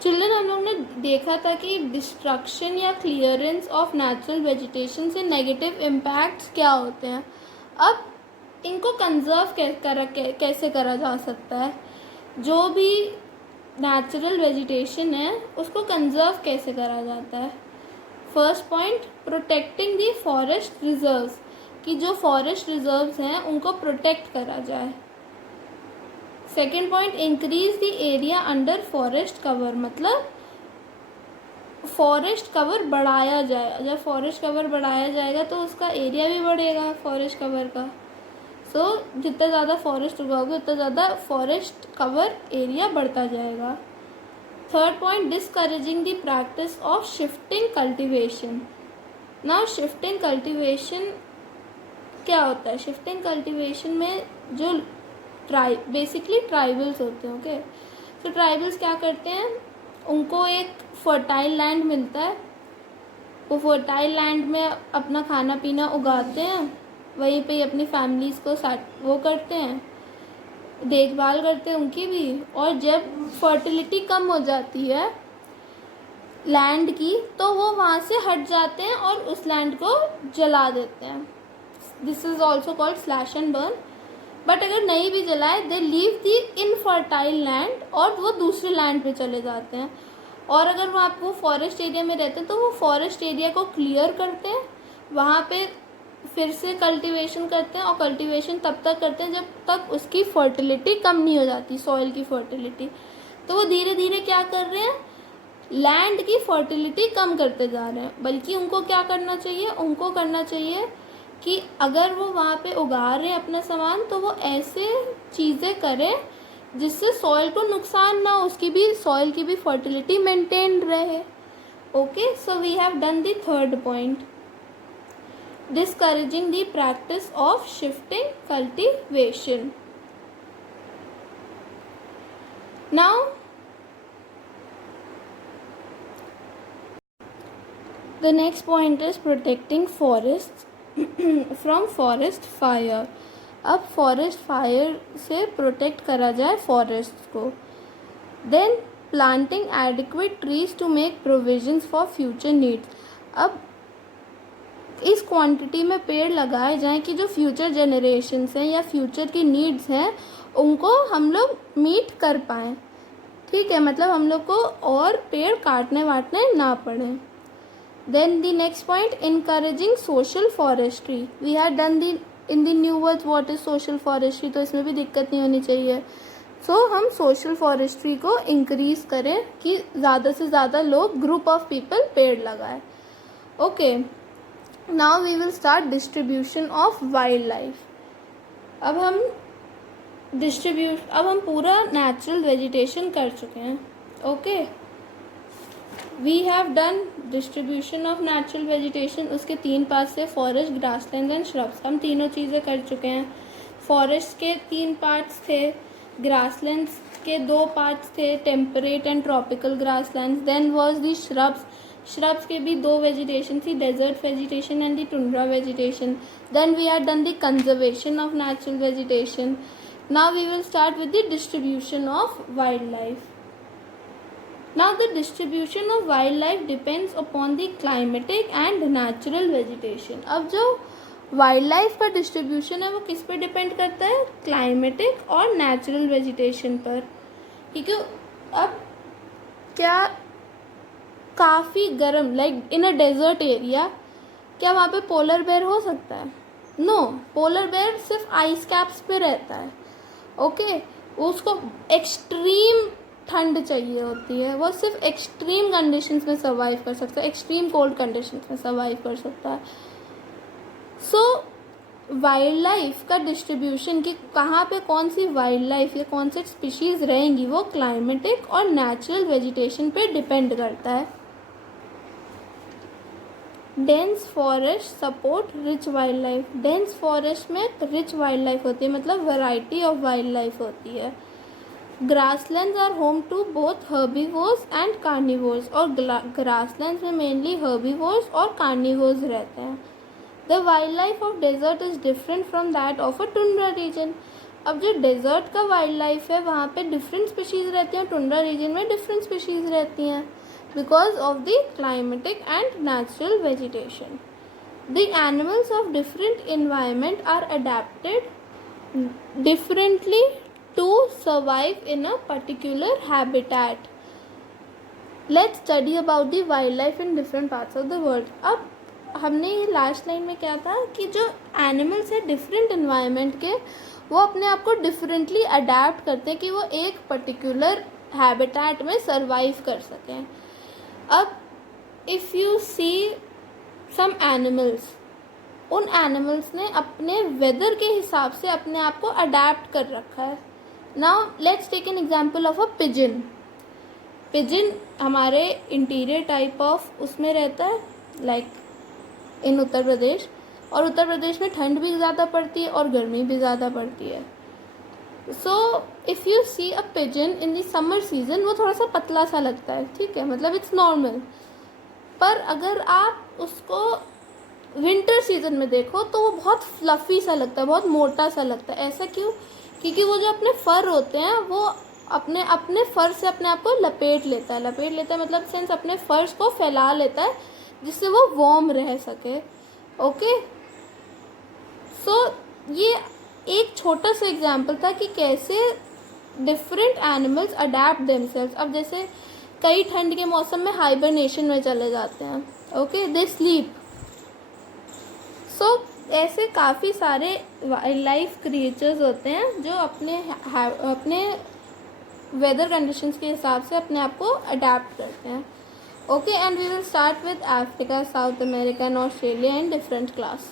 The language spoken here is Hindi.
चिल्ड्रन, हम लोग ने देखा था कि डिस्ट्रक्शन या क्लियरेंस ऑफ नेचुरल वेजिटेशन से नेगेटिव इम्पैक्ट्स क्या होते हैं। अब इनको कंजर्व कैसे करा जा सकता है, जो भी नेचुरल वेजिटेशन है उसको कंजर्व कैसे करा जाता है। फर्स्ट पॉइंट, प्रोटेक्टिंग दी फॉरेस्ट रिजर्व्स, कि जो फॉरेस्ट रिजर्व्स हैं उनको प्रोटेक्ट करा जाए। Second point, increase the area under forest cover, मतलब फॉरेस्ट कवर बढ़ाया जाए। जब फॉरेस्ट कवर बढ़ाया जाएगा तो उसका एरिया भी बढ़ेगा फॉरेस्ट कवर का। जितना ज़्यादा फॉरेस्ट उगाओगे उतना ज़्यादा फॉरेस्ट कवर एरिया बढ़ता जाएगा। Third point, discouraging the practice of shifting cultivation. Now shifting cultivation क्या होता है? शिफ्टिंग कल्टिवेशन में जो बेसिकली ट्राइबल्स होते हैं, ओके। तो ट्राइबल्स क्या करते हैं, उनको एक फर्टाइल लैंड मिलता है, वो फर्टाइल लैंड में अपना खाना पीना उगाते हैं, वहीं पे अपनी फैमिलीज़ को वो करते हैं, देखभाल करते हैं उनकी भी। और जब फर्टिलिटी कम हो जाती है लैंड की तो वो वहाँ से हट जाते हैं और उस लैंड को जला देते हैं। This is also called slash and burn. But अगर नहीं भी जलाए, दे लीव दी इनफर्टाइल लैंड और वो दूसरे लैंड पे चले जाते हैं। और अगर वो फॉरेस्ट एरिया में रहते हैं तो वो फॉरेस्ट एरिया को क्लियर करते हैं, वहाँ पे फिर से कल्टीवेशन करते हैं। और कल्टीवेशन तब तक करते हैं जब तक उसकी फर्टिलिटी कम नहीं हो जाती, सॉइल की फर्टिलिटी। तो वो धीरे धीरे क्या कर रहे हैं, लैंड की फर्टिलिटी कम करते जा रहे हैं। बल्कि उनको क्या करना चाहिए, उनको करना चाहिए कि अगर वो वहाँ पे उगा रहे हैं अपना सामान तो वो ऐसे चीज़ें करें जिससे सॉइल को नुकसान ना हो, उसकी भी सॉइल की भी फर्टिलिटी मेंटेन रहे। Okay, so we have done the third point, discouraging the practice of shifting cultivation. Now the next point is protecting forests from forest fire. अब फॉरेस्ट फायर से प्रोटेक्ट करा जाए फॉरेस्ट को। Then planting adequate trees to make provisions for future needs. अब इस क्वांटिटी में पेड़ लगाए जाएं कि जो फ्यूचर जनरेशन्स हैं या फ्यूचर की नीड्स हैं उनको हम लोग मीट कर पाएँ। ठीक है, मतलब हम लोग को और पेड़ काटने वाटने ना पड़े। Then the next point, encouraging social forestry. We had done in the new words what is social forestry, तो इसमें भी दिक्कत नहीं होनी चाहिए। हम social forestry को increase करें कि ज़्यादा से ज़्यादा लोग group of people पेड़ लगाएं। Okay, now we will start distribution of wildlife. अब हम पूरा natural vegetation कर चुके हैं। Okay, we have done distribution of natural vegetation. उसके 3 पार्ट्स थे, फॉरेस्ट, ग्रासलैंड एंड श्रब्स। हम तीनों चीज़ें कर चुके हैं। फॉरेस्ट के 3 पार्ट्स थे, ग्रासलैंड्स के 2 पार्ट्स थे, temperate and tropical grasslands. Then was the shrubs के भी 2 वेजिटेशन थी, desert vegetation and the tundra vegetation. Then we have done the conservation of natural vegetation. Now we will start with the distribution of wildlife. Now the distribution of wildlife depends upon the climatic and natural vegetation. अब जो wildlife का distribution है वो किस पे depend करता है, climatic और natural vegetation पर। क्योंकि अब क्या काफ़ी गर्म like in a desert area, क्या वहाँ पे polar bear हो सकता है? No, polar bear सिर्फ ice caps पे रहता है। ओके, उसको एक्सट्रीम ठंड चाहिए होती है, वो सिर्फ एक्सट्रीम कंडीशंस में सर्वाइव कर सकता है, एक्सट्रीम कोल्ड कंडीशंस में सर्वाइव कर सकता है। वाइल्ड लाइफ का डिस्ट्रीब्यूशन कि कहाँ पे कौन सी वाइल्ड लाइफ या कौन सी स्पीशीज़ रहेंगी वो क्लाइमेटिक और नेचुरल वेजिटेशन पे डिपेंड करता है। Dense forest support rich wildlife. Dense forest में रिच वाइल्ड लाइफ होती है, मतलब वैरायटी ऑफ वाइल्ड लाइफ होती है। Grasslands are home to both herbivores and carnivores, और ग्रासलैंड्स में मेनली हर्बीवोर्स और कार्निवोर्स रहते हैं। The wildlife of desert is different from that of a tundra region. अब जो डेजर्ट का वाइल्ड लाइफ है वहाँ पे डिफरेंट स्पीशीज़ रहती हैं, टुंड्रा रीजन में डिफरेंट स्पीशीज़ रहती हैं because of the climatic and natural vegetation. The animals of different environment are adapted differently to survive in a particular habitat. Let's study about the wildlife in different parts of the world. अब हमने ये लास्ट लाइन में क्या था कि जो एनिमल्स है डिफरेंट इन्वायरमेंट के वो अपने आप को डिफरेंटली अडेप्ट करते हैं कि वो एक पर्टिकुलर हैबिटेट में सर्वाइव कर सकें. अब if you see some animals, उन एनिमल्स ने अपने वेदर के हिसाब से अपने आप को अडेप्ट कर रखा है. Now let's take an example of a pigeon. Pigeon हमारे इंटीरियर टाइप ऑफ उसमें रहता है लाइक इन उत्तर प्रदेश, और उत्तर प्रदेश में ठंड भी ज़्यादा पड़ती है और गर्मी भी ज़्यादा पड़ती है. So if you see a pigeon in the summer season वो थोड़ा सा पतला सा लगता है, ठीक है, मतलब इट्स नॉर्मल. पर अगर आप उसको विंटर सीजन में देखो तो वो बहुत फ्लफ़ी सा लगता है, बहुत मोटा सा लगता है. ऐसा क्यों? क्योंकि वो जो अपने फर होते हैं वो अपने अपने फर से अपने आप को लपेट लेता है मतलब सेंस अपने फर्स को फैला लेता है जिससे वो वार्म रह सके. ओके, सो ये एक छोटा सा एग्जाम्पल था कि कैसे डिफरेंट एनिमल्स अडेप्ट देमसेल्व्स. अब जैसे कई ठंड के मौसम में हाइबरनेशन में चले जाते हैं. Okay, they sleep. सो ऐसे काफ़ी सारे वाइल्ड लाइफ क्रिएचर्स होते हैं जो अपने वेदर कंडीशंस के हिसाब से अपने आप को अडेप्ट करते हैं. Okay, and we will start with Africa, South America and Australia in different class.